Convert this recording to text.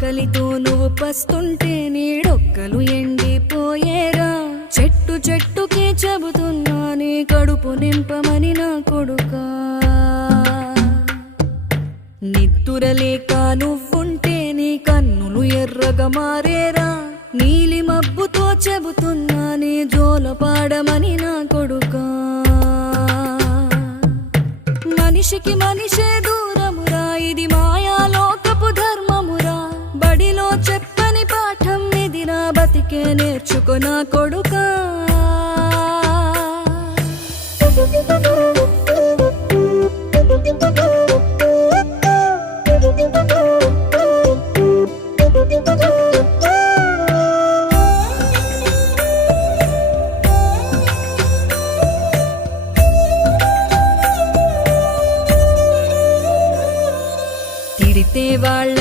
ఆకలితో నువ్వు పస్తుంటే నీడొక్కలు ఎండిపోయేరా చెట్టు చెట్టుకే చెబుతున్నా నీ కడుపు నింపమని నా కొడుకా నిద్దురలేక నువ్వుంటే నీ కన్నులు ఎర్రగా మారేరా నీలి మబ్బుతో చెబుతున్నా నీ జోల పాడమని నా కొడుక మనిషికి మనిషే దూరం నాకే నేర్చుకో నా కొడుకా తిడితే వాళ్ళ